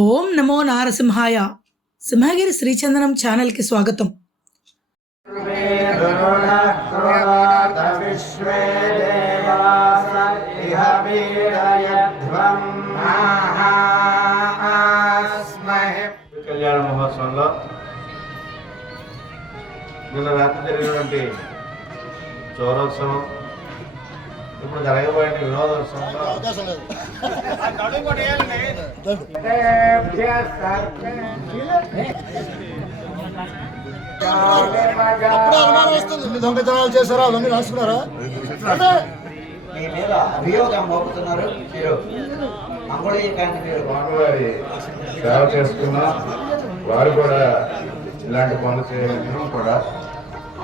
ఓం నమో నారసింహాయ. సింహగిరి శ్రీచందనం ఛానల్కి స్వాగతం. కళ్యాణ మహోత్సవంలో నిన్న రాత్రి జరిగినటువంటి చౌరోత్సవం, ఇప్పుడు జరగబోయే వినోదోత్సవంలో దొంగతనాలు చేశారా అవన్నీ రాసుకున్నారా? మీ మీద అభియోగం మోపుతున్నారు. మీరు అంగుళీకాన్ని మీరు స్వామివారి సేవ చేసుకున్నా వారు కూడా ఇలాంటి పనులు చేయడం కూడా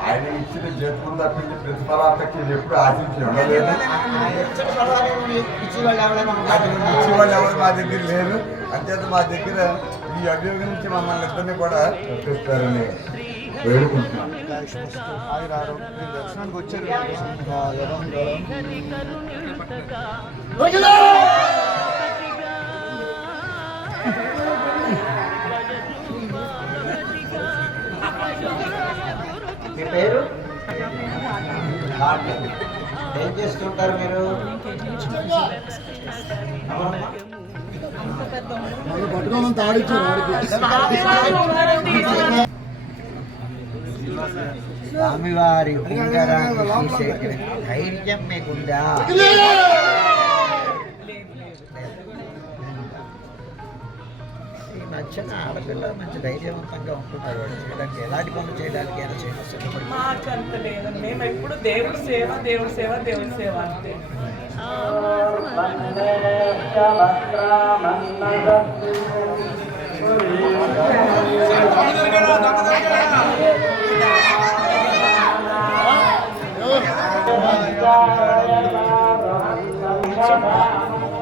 ఆయన ఇచ్చిన జట్టును తప్పించి ప్రతిఫలాపేక్ష ఎప్పుడు ఆశించి ఉండలేదు. ఇచ్చేవాళ్ళు ఎవరైనా ఇచ్చేవాళ్ళు ఎవరు మా దగ్గర లేరు. అంతేత మా దగ్గర ఈ అభియోగం నుంచి మమ్మల్ని ఇద్దరిని కూడా రక్షిస్తారని వేడుకుంటున్నాను. దర్శనానికి వచ్చారు. మీ పేరు ఏం చేస్తుంటారు మీరు? పట్టుకోవడం తాడిచ్చారు. స్వామివారి ఉంగరాన్ని తీసే ధైర్యం మీకుందా? ఈ మధ్యన ఆడపిల్ల మంచి ధైర్యవంతంగా ఉంటున్నారు. వాళ్ళు చేయడానికి ఎలాంటి పనులు చేయడానికి అయినా చేయవచ్చు. మాకు అంత లేదండి. మేము ఎప్పుడు దేవుడి సేవ దేవుడి సేవ దేవుడి సేవ అంతే.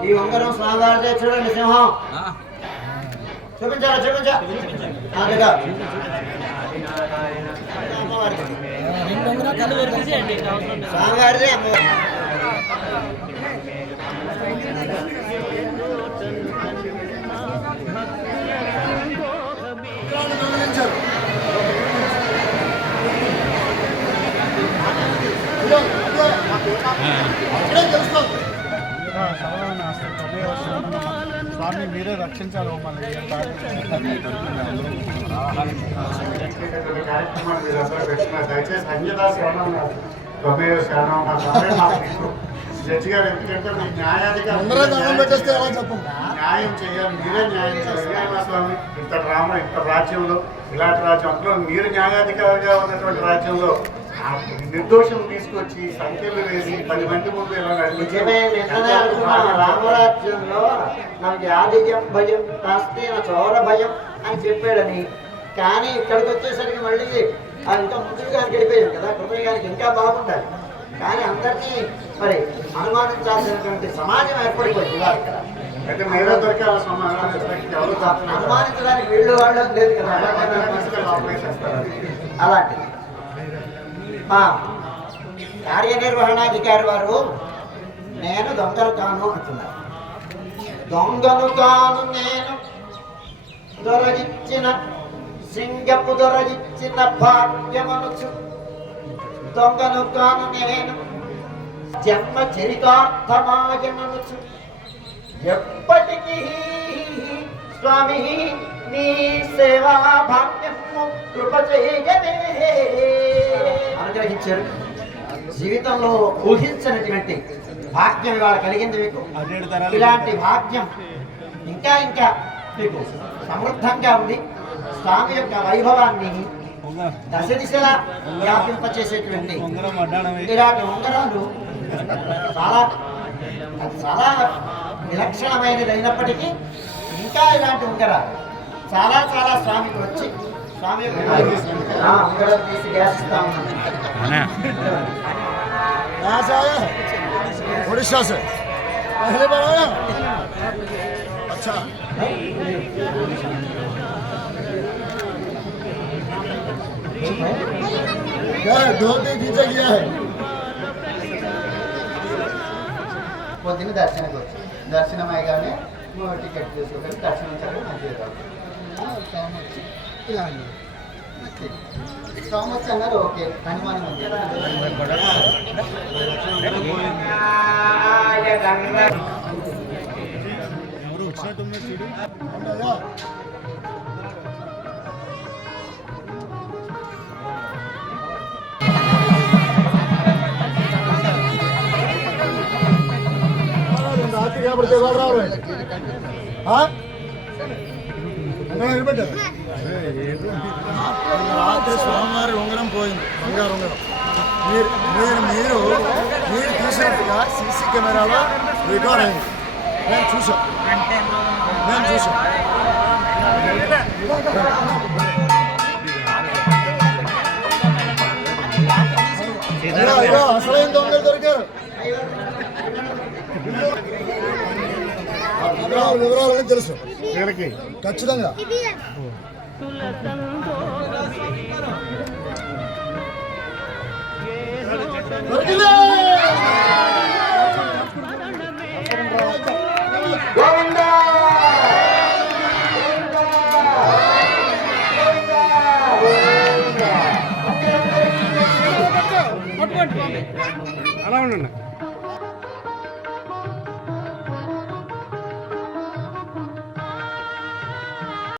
ఈ ఉంగరం స్వామివారిదే. చూడండి, సింహం చూపించాలా? చూపించా స్వామివారిదే. స్వామి మీరే రక్షించాలి మమ్మల్ని. కార్యక్రమాలు మీరందరూ పెట్టిన దయచేసి అన్యదా శరణం గమేయ శరణం నాకు జడ్జి గారు. ఎందుకంటే మీ న్యాయాధికారం పెట్టేస్తే ఎలా చెప్పండి. న్యాయం చేయాలి, మీరే న్యాయం చేయాలి. స్వామి ఇంత డ్రామా, ఇంత రాజ్యంలో ఇలాంటి రాజ్యం, అందులో మీరు న్యాయాధికారిగా ఉన్నటువంటి రాజ్యంలో నిర్దోషం తీసుకొచ్చి సంఖ్యలు వేసి 10 మంది ముందు ఇలా నిజమే. నిన్ననే అనుకున్నాను, రామరాజ్యంలో నాకు ఆదిత్యం భయం కాస్తే నా చోర భయం అని చెప్పాడని. కానీ ఇక్కడికి వచ్చేసరికి మళ్ళీ అది ఇంకా ముందుగా గడిపోయాం కదా. కృతజ్ఞానికి ఇంకా బాగుండాలి. కానీ అందరినీ మరి అనుమానించాల్సినటువంటి సమాజం ఏర్పడిపోయింది ఇవాళ ఇక్కడ. అయితే మీరే దొరికారు సమాధానం. అనుమానించడానికి వీళ్ళు వాళ్ళు లేదు కదా. అలాంటిది మా కార్యనిర్వహణాధికారి వారు నేను దొంగను కాను అంటున్నారు. దొంగను కాను నేను, దొరగిచ్చిన సింగపు దొరగిచ్చిన భాగ్యమనుచు. దొంగను కాను నేను, జన్మ చరితార్థమాయమనుచు. ఎప్పటికీ స్వామి నీ సేవా భాగ్యము కృప చేయవే అనుగ్రహించారు. జీవితంలో ఊహించినటువంటి భాగ్యం ఇవాళ కలిగింది మీకు. ఇలాంటి భాగ్యం ఇంకా ఇంకా మీకు సమృద్ధంగా ఉంది. స్వామి యొక్క వైభవాన్ని దశ దిశలా వ్యాపింపచేసేటువంటి ఇలాంటి ఉంగరాలు చాలా విలక్షణమైనది అయినప్పటికీ ఇంకా ఇలాంటి ఉంగరాలు చాలా చాలా స్వామికి వచ్చి స్వామి ఉంగరం తీసి గ్యాస్ ఇస్తా ఉన్నాను. उड़ीसा से पहले बार आया। अच्छा क्या है? धोती खींचा गया है। పొద్దున్న దర్శనానికి వచ్చి దర్శనం అయ్యగానే టికెట్ తీసుకుంటారు. దర్శనం ఇలా అన్నారు. కామర్స్ అన్నారు ఓకే అనుమానం ఉంది అన్నయ్య, రాత్రి కాబట్టి ఎవరు రావాలి నిలబెట్టారు రాత్రి స్వామివారి ఉంగరం పోయింది, బంగారు ఉంగరం. మీరు చూసినట్టుగా సీసీ కెమెరాలో రికార్డ్ అయింది. నేను చూసాను. అయ్యో అసలైన దొంగలు దొరికారు. వివరాలని తెలుసు ఖచ్చితంగా. దొరికింది. అలా ఉండండి.